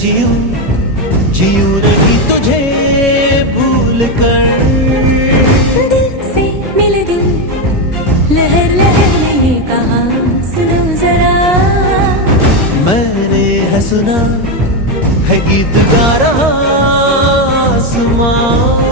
जीऊं जीऊं नहीं तुझे भूल कर। दिल से मिले दिल लहर लहर में ये कहा सुनो जरा। मैंने है सुना है गीत गा रहा आसमां।